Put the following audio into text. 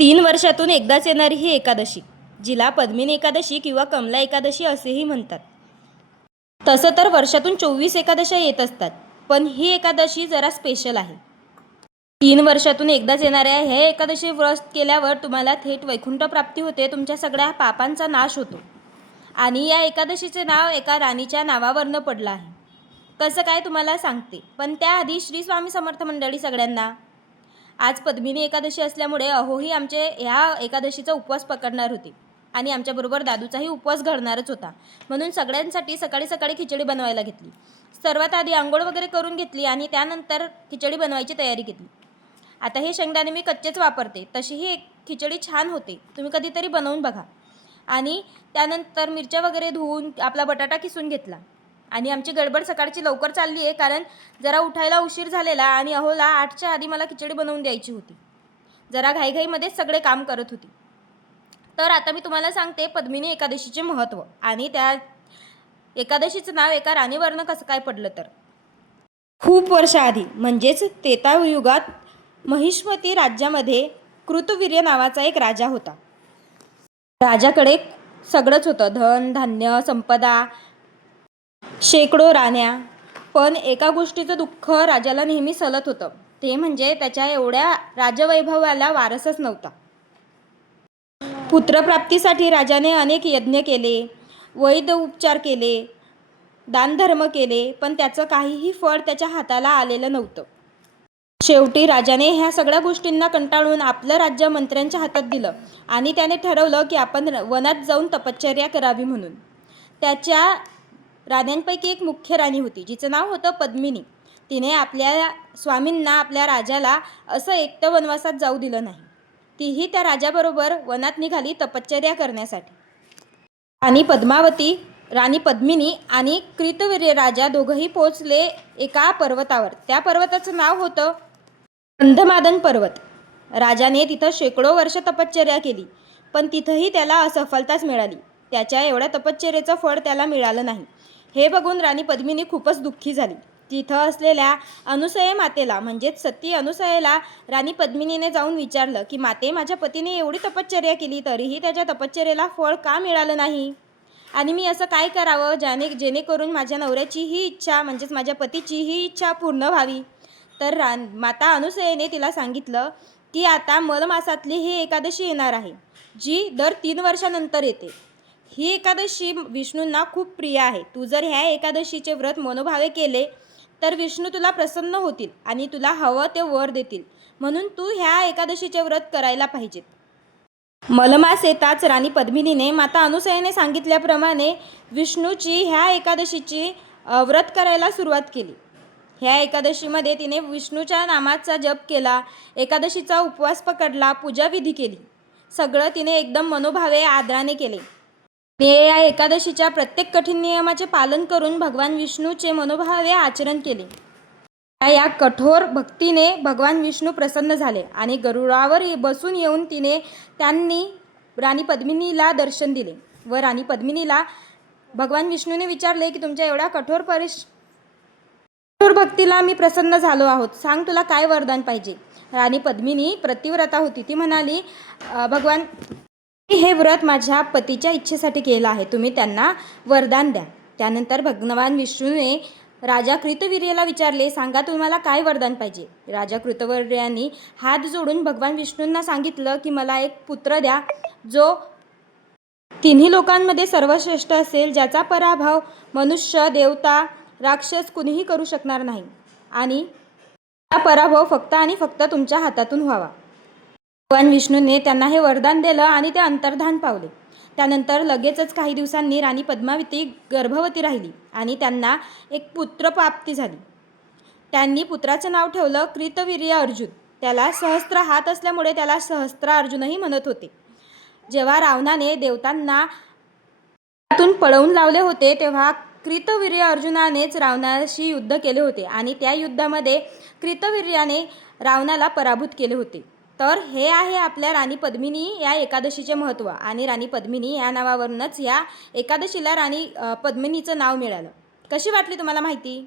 3 वर्षातून एकदाच येणारी ही एकादशी, जिला पद्मिनी एकादशी किंवा कमला एकादशी असेही म्हणतात. तसं तर वर्षातून 24 एकादशा येत असतात, पण ही एकादशी जरा स्पेशल आहे. 3 वर्षातून एकदाच येणाऱ्या ह्या एकादशी व्रत केल्यावर तुम्हाला थेट वैकुंठ प्राप्ती होते. तुमच्या सगळ्या पापांचा नाश होतो. आणि या एकादशीचे नाव एका राणीच्या नावावरनं पडलं आहे. कसं काय तुम्हाला सांगते, पण त्याआधी श्री स्वामी समर्थ मंडळी सगळ्यांना. आज पद्मिनी एकादशी असल्यामुळे अहोही आमचे ह्या एकादशीचा उपवास पकडणार होते आणि आमच्याबरोबर दादूचाही उपवास घडणारच होता. म्हणून सगळ्यांसाठी सकाळी सकाळी खिचडी बनवायला घेतली. सर्वात आधी आंघोळ वगैरे करून घेतली आणि त्यानंतर खिचडी बनवायची तयारी केली. आता हे शेंगदाणे मी कच्चेच वापरते, तशीही एक खिचडी छान होते. तुम्ही कधीतरी बनवून बघा. आणि त्यानंतर मिरच्या वगैरे धुवून आपला बटाटा किसून घेतला. आणि आमची गडबड सकाळची लवकर चालली आहे, कारण जरा उठायला उशीर झालेला आणि अहोला 8च्या आधी मला खिचडी बनवून द्यायची होती. जरा घाईघाईमध्येच सगळे काम करत होती. तर आता मी तुम्हाला सांगते पद्मिनी एकादशीचे महत्त्व आणि त्या एकादशीचं नाव एका राणीवरनं कसं काय पडलं. तर खूप वर्षाआधी म्हणजेच त्रेतायुगात महिष्मती राज्यामध्ये कृतवीर्य नावाचा एक राजा होता. राजाकडे सगळंच होतं, धन धान्य संपदा, शेकडो राण्या. पण एका गोष्टीचं दुःख राजाला नेहमी सलत होतं, ते म्हणजे त्याच्या एवढ्या राजवैभवाला वारसच नव्हता. पुत्रप्राप्तीसाठी राजाने अनेक यज्ञ केले, वैद्य उपचार केले, दानधर्म केले, पण त्याचं काहीही फळ त्याच्या हाताला आलेलं नव्हतं. शेवटी राजाने ह्या सगळ्या गोष्टींना कंटाळून आपलं राज्य मंत्र्यांच्या हातात दिलं आणि त्याने ठरवलं की आपण वनात जाऊन तपश्चर्या करावी म्हणून. त्याच्या राण्यांपैकी एक मुख्य राणी होती, जिचं नाव होतं पद्मिनी. तिने आपल्या स्वामींना, आपल्या राजाला असं एकटं वनवासात जाऊ दिलं नाही. तीही त्या राजाबरोबर वनात निघाली तपश्चर्या करण्यासाठी. आणि पद्मावती, राणी पद्मिनी आणि कृतवीर्य राजा दोघंही पोचले एका पर्वतावर. त्या पर्वताचं नाव होतं गंधमादन पर्वत. राजाने तिथं शेकडो वर्ष तपश्चर्या केली, पण तिथंही त्याला असफलताच मिळाली. त्याच्या एवढ्या तपश्चर्येचं फळ त्याला मिळालं नाही. हे बघून राणी पद्मिनी खूपच दुःखी झाली. तिथं असलेल्या अनुसये मातेला, म्हणजेच सती अनुसयेला राणी पद्मिनीने जाऊन विचारलं की माते, माझ्या पतीने एवढी तपश्चर्या केली तरीही त्याच्या तपश्चर्येला फळ का मिळालं नाही आणि मी असं काय करावं जेणेकरून माझ्या नवऱ्याची ही इच्छा, म्हणजेच माझ्या पतीची ही इच्छा पूर्ण व्हावी. तर माता अनुसयेने तिला सांगितलं की आता मलमासातली ही एकादशी येणार आहे, जी दर 3 वर्षानंतर येते. ही एकादशी विष्णूंना खूप प्रिय आहे. तू जर ह्या एकादशीचे व्रत मनोभावे केले तर विष्णू तुला प्रसन्न होतील आणि तुला हवं ते वर देतील. म्हणून तू ह्या एकादशीचे व्रत करायला पाहिजेत. मलमास येताच राणी पद्मिनीने माता अनुसयेने सांगितल्याप्रमाणे विष्णूची ह्या एकादशीची व्रत करायला सुरुवात केली. ह्या एकादशीमध्ये तिने विष्णूच्या नामाचा जप केला, एकादशीचा उपवास पकडला, पूजाविधी केली. सगळं तिने एकदम मनोभावे आदराने केले. या एकादशीच्या प्रत्येक कठीण नियमाचे पालन करून भगवान विष्णूचे मनोभावे आचरण केले. या कठोर भक्तीने भगवान विष्णू प्रसन्न झाले आणि गरुडावर बसून येऊन त्यांनी राणी पद्मिनीला दर्शन दिले व राणी पद्मिनीला भगवान विष्णूने विचारले की तुमच्या एवढ्या कठोर भक्तीला मी प्रसन्न झालो आहोत, सांग तुला काय वरदान पाहिजे. राणी पद्मिनी प्रतिव्रता होती. ती म्हणाली, भगवान, हे व्रत माझ्या पतीच्या इच्छेसाठी केलं आहे, तुम्ही त्यांना वरदान द्या. त्यानंतर भगवान विष्णूने राजा कृतवीर्याला विचारले, सांगा तुम्हाला काय वरदान पाहिजे. राजा कृतवीर्याने हात जोडून भगवान विष्णूंना सांगितलं की मला एक पुत्र द्या, जो तिन्ही लोकांमध्ये सर्वश्रेष्ठ असेल, ज्याचा पराभव मनुष्य, देवता, राक्षस कुणीही करू शकणार नाही आणि हा पराभव फक्त आणि फक्त तुमच्या हातातून व्हावा. भगवान विष्णूने त्यांना हे वरदान दिलं आणि ते अंतर्धान पावले. त्यानंतर लगेचच काही दिवसांनी राणी पद्मावती गर्भवती राहिली आणि त्यांना एक पुत्रप्राप्ती झाली. त्यांनी पुत्राचं नाव ठेवलं कृतवीर्य अर्जुन. त्याला सहस्त्र हात असल्यामुळे त्याला सहस्त्रार्जुनही म्हणत होते. जेव्हा रावणाने देवतांना पळवून लावले होते तेव्हा कृतवीर्य अर्जुनानेच रावणाशी युद्ध केले होते आणि त्या युद्धामध्ये कृतवीर्याने रावणाला पराभूत केले होते. तर हे आहे आपल्या राणी पद्मिनी या एकादशीचे महत्त्व आणि राणी पद्मिनी या नावावरूनच या एकादशीला राणी पद्मिनीचं नाव मिळालं. कशी वाटली तुम्हाला माहिती?